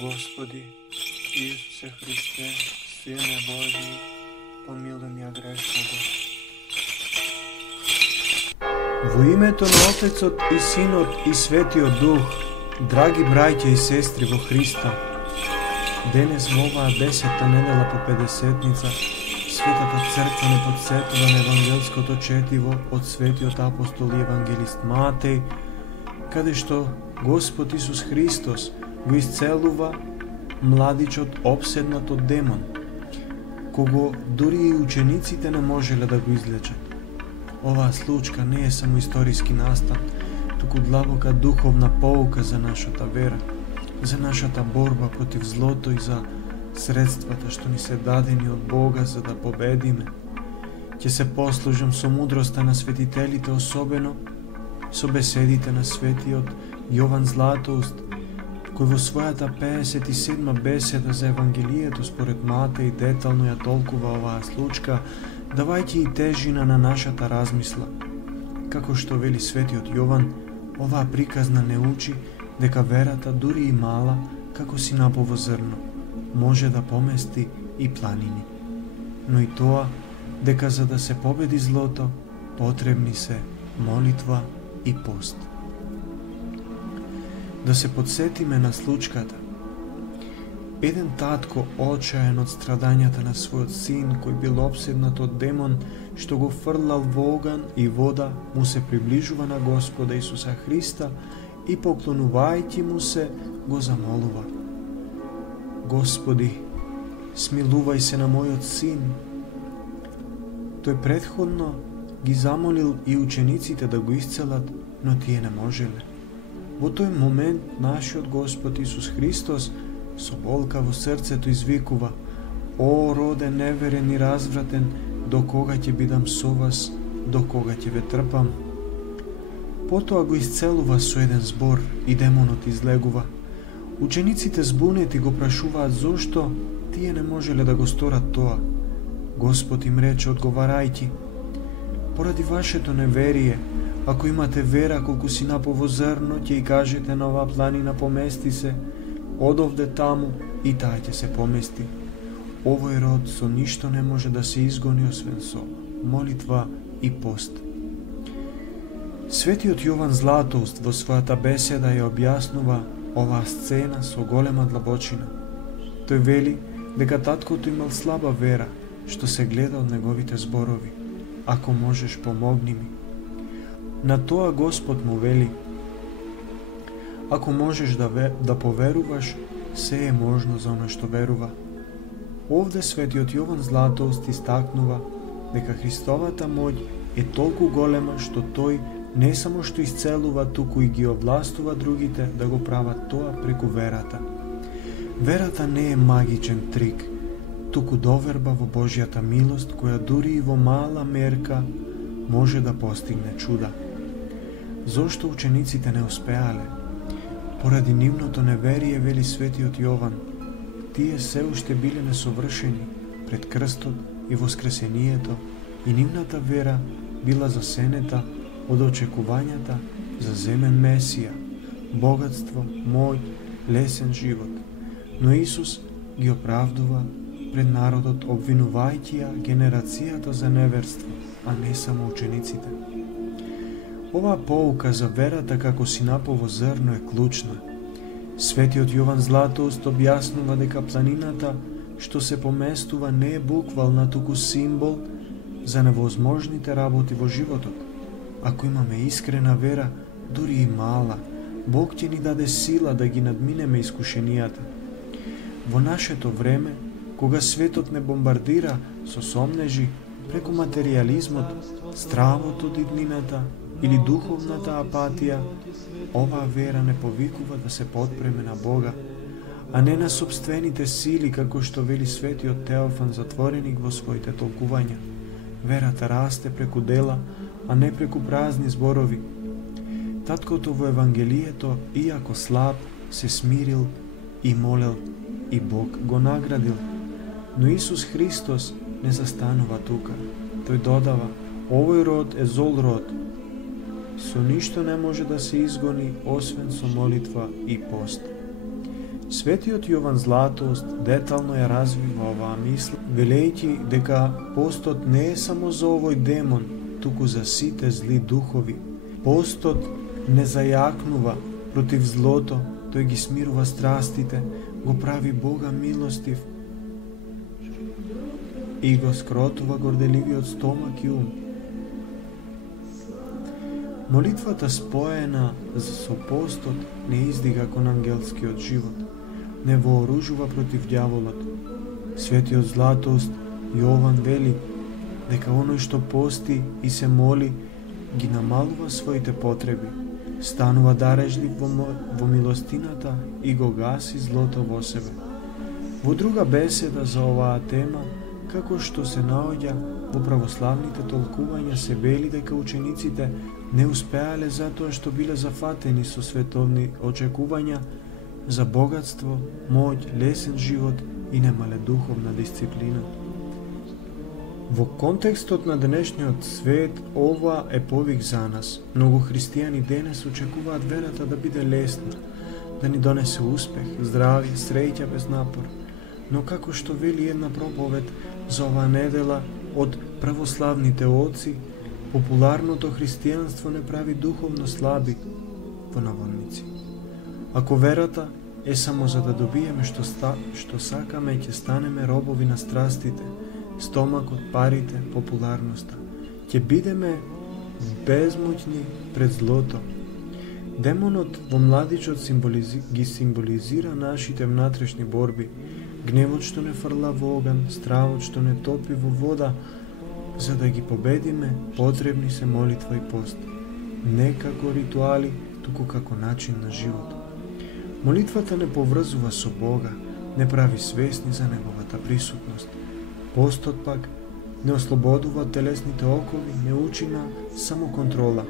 Gospodi, Isuse Hrisте, Sine Božji, pomiluj mja grešnoga. Во името на Отецот и Синот и Светиот Дух, драги браќа и сестри во Христа, денес во оваа 10-та недела по Педесетница, Светата Црква не подсетува на евангелското четиво од Светиот апостол и евангелист Матеј, каде што Господ Исус Христос го исцелува младичот обседнат од демон, кого дури и учениците не можеле да го излечат. Оваа случка не е само историски настан, туку длабока духовна поука за нашата вера, за нашата борба против злото и за средствата што ни се дадени од Бога за да победиме. Ќе се послужам со мудроста на светителите, особено со беседите на светиот Јован Златоуст, кој во својата 57 беседа за Евангелието според Матеј детално ја толкува оваа случка, давајќи и тежина на нашата размисла. Како што вели светиот Јован, оваа приказна не учи дека верата, дури и мала, како синапово зрно, може да помести и планини. Но и тоа, дека за да се победи злото, потребни се молитва и пост. Да се подсетиме на случката. Еден татко, очаен од страдањата на својот син, кој бил обседнат од демон, што го фрлал во оган и вода, му се приближува на Господа Исуса Христа и поклонувајќи му се, го замолува: Господи, смилувај се на мојот син. Тој претходно ги замолил и учениците да го исцелат, но тие не можеле. Во тој момент нашиот Господ Исус Христос со болка во срцето извикува: О, роде неверен и развратен, до кога ќе бидам со вас, до кога ќе ве трпам? Потоа го исцелува со еден збор и демонот излегува. Учениците збунети го прашуваат зошто тие не можеле да го сторат тоа. Господ им рече одговарајќи: Поради вашето неверие, ако имате вера колку синапово зрно, ќе и кажете на оваа планина помести се, одовде таму, и таа ќе се помести. Овој род со ништо не може да се изгони освен со молитва и пост. Светиот Јован Златоуст во својата беседа ја објаснува оваа сцена со голема длабочина. Тој вели дека таткото имал слаба вера, што се гледа од неговите зборови: Ако можеш, помогни ми. На тоа Господ му вели: Ако можеш да поверуваш, се е можно за оној што верува. Овде светиот Јован Златоуст истакнува дека Христовата моќ е толку голема што тој не само што исцелува, туку и ги овластува другите да го прават тоа преку верата. Верата не е магичен трик, туку доверба во Божјата милост, која дури и во мала мерка може да постигне чуда. Зошто учениците не успеале? Поради нивното неверие, вели светиот Јован. Тие се уште биле несовршени пред крстот и воскресението, и нивната вера била засенета од очекувањата за земен Месија, богатство, моќ, лесен живот. Но Исус ги оправдува пред народот, обвинувајќи ја генерацијата за неверство, а не само учениците. Оваа поука за верата како синапово зрно е клучна. Светиот Јован Златоуст објаснува дека планината што се поместува не е буквална, туку символ за невозможните работи во животот. Ако имаме искрена вера, дури и мала, Бог ќе ни даде сила да ги надминеме искушенијата. Во нашето време, кога светот не бомбардира со сомнежи преку материјализмот, стравот од иднината или духовната апатија, оваа вера не повикува да се потпреме на Бога, а не на собствените сили, како што вели светиот Теофан Затвореник во своите толкувања. Верата расте преку дела, а не преку празни зборови. Таткото во Евангелието, иако слаб, се смирил и молел, и Бог го наградил. Но Исус Христос не застанува тука. Тој додава: Овој род е зол род. Со ништо не може да се изгони, освен со молитва и пост. Светиот Јован Златоуст детално ја развива оваа мисла, велејќи дека постот не е само за овој демон, туку за сите зли духови. Постот не зајакнува против злото, тој ги смирува страстите, го прави Бога милостив и го скротува горделивиот стомак и ум. Молитвата споена со постот не издига кон ангелскиот живот, не вооружува против ѓаволот. Светиот Златоуст Јован вели дека оној што пости и се моли ги намалува своите потреби, станува дарежлив во милостината и го гаси злото во себе. Во друга беседа за оваа тема, како што се наоѓа во православните толкувања, се вели дека учениците не успеале затоа што биле зафатени со световни очекувања за богатство, моќ, лесен живот и немале духовна дисциплина. Во контекстот на денешниот свет, ова е повик за нас. Многу христијани денес очекуваат верата да биде лесна, да ни донесе успех, здравје, среќа без напор. Но како што вели една проповед за оваа недела од православните отци, популарното христијанство не прави духовно слаби, во наводници. Ако верата е само за да добиеме што сакаме, ќе станеме робови на страстите, стомакот, парите, популарноста. Ќе бидеме безмоќни пред злото. Демонот во младичот ги символизира нашите внатрешни борби, гневот што не фрла во оган, стравот што не топи во вода. За да ги победиме, потребни се молитва и пост. Не како ритуали, туку како начин на живот. Молитвата не поврзува со Бога, не прави свесни за неговата присутност. Постот пак не ослободува од телесните окови, не учи на самоконтрола.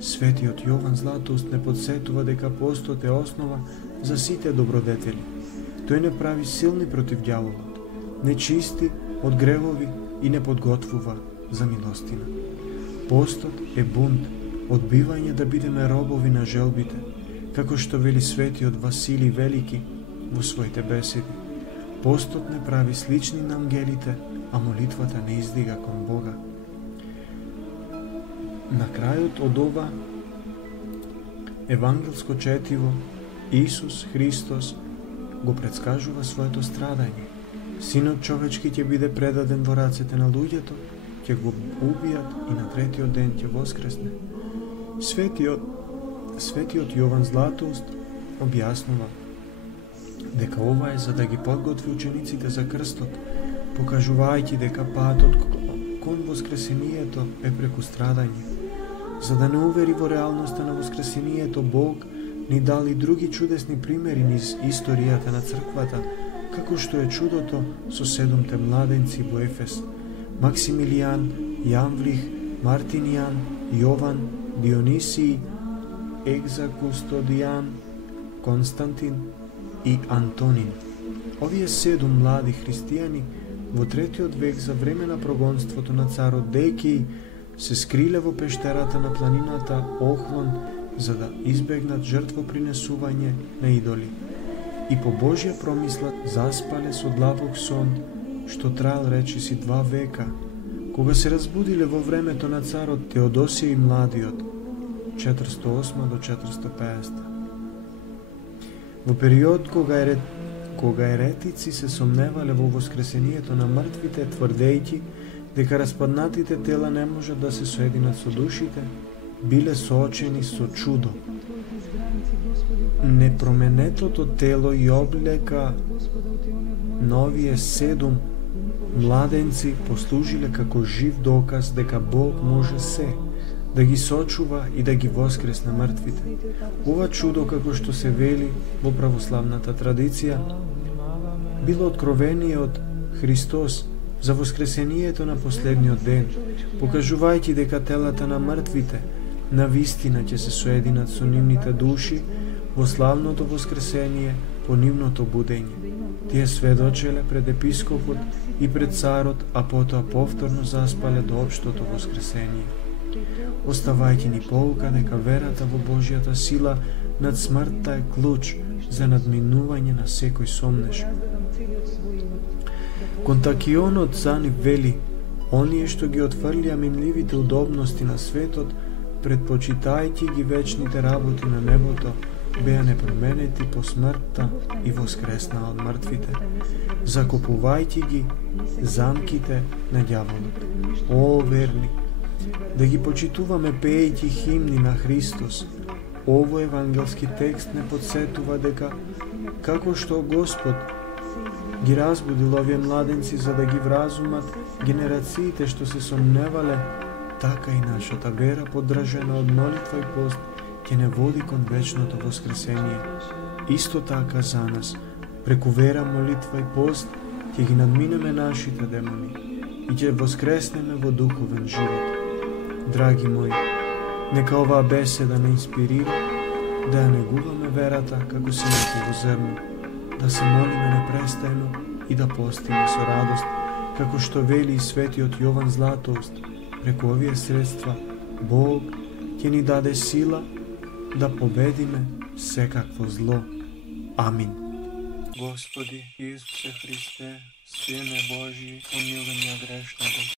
Светиот Јован Златоуст не подсетува дека постот е основа за сите добродетели. Тој не прави силни против ѓаволот, не чисти од гревови и не подготвува за милостина. Постот е бунт, одбивање да бидеме робови на желбите, како што вели светиот Василий Велики во своите беседи. Постот не прави слични на ангелите, а молитвата не издига кон Бога. На крајот од ова евангелско четиво, Исус Христос го предскажува своето страдање. Синот човечки ќе биде предаден во рацете на луѓето, ќе го убијат и на третиот ден ќе воскресне. Светиот Јован Златоуст објаснува дека ова е за да ги подготви учениците за крстот, покажувајќи дека патот кон воскресението е преку страдање. За да не увери во реалноста на воскресението, Бог ни дал и други чудесни примери низ историјата на црквата, како што е чудото со 7 младенци во Ефес: Максимилијан, Јанврих, Мартинијан, Јован, Дионисиј, Екзакустодијан, Константин и Антонин. Овие 7 млади христијани во 3 век за време на прогонството на царот Дејкиј се скриле во пештерата на планината Охлон за да избегнат жртвопринесување на идоли. И по Божја промисла заспале со длабок сон, што траел речиси 2 века, кога се разбудиле во времето на царот Теодосиј младиот, 408 до 450. Во период кога еретици се сомневале во воскресението на мртвите, тврдејќи дека распаднатите тела не можат да се соединат со душите, биле соочени со чудо. Непроменетото тело и облека на овие 7 младенци послужиле како жив доказ дека Бог може се, да ги сочува и да ги воскресне мртвите. Ова чудо, како што се вели во православната традиција, било откровение од Христос за воскресението на последниот ден, покажувајќи дека телата на мртвите на вистина ќе се соединат со нивните души во славното воскресение по нивното будење. Тие сведочеле пред епископот и пред царот, а потоа повторно заспале до општото воскресение. Оставајќи ни поука дека верата во Божјата сила над смртта е клуч за надминување на секој сомнеш. Контакионот за нив вели, оние што ги отфрлија минливите удобности на светот, предпочитајќи ги вечните работи на небото, беа непроменети по смртта и воскреснаа од мртвите, закупувајќи ги замките на ѓаволот. О, верни, да ги почитуваме пеејќи химни на Христос. Овој евангелски текст не подсетува дека како што Господ ги разбудил овие младенци за да ги вразумат генерациите што се сомневале, така и нашата вера, поддржана од молитва и пост, ќе не води кон вечното воскресение. Исто така за нас, преку вера, молитва и пост, ќе ги надминеме нашите демони и ќе воскреснеме во духовен живот. Драги мои, нека оваа беседа не инспирира да ја негуваме верата како семејство во зрно, да се молиме непрестајно и да постиме со радост, како што вели и светиот Јован Златоуст. Преку овие средства Бог ќе ни даде сила да победиме секакво зло. Амин. Господи Исусе Христе, Сине Божи, помилуј ме грешного.